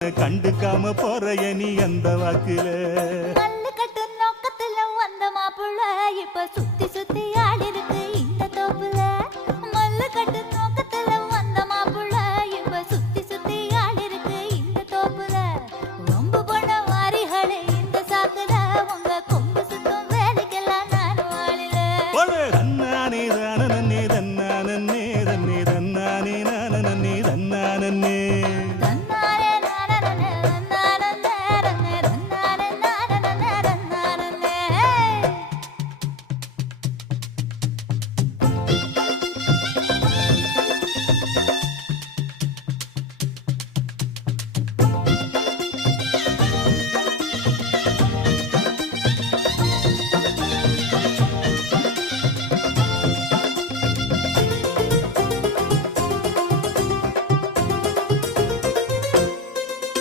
கண்டுக்காம போறைய நீ அந்த வாக்குல கல்லு கட்டு நோக்கத்துல வந்த மாப்புள்ள இப்ப சுத்தி சுத்தி ஆடி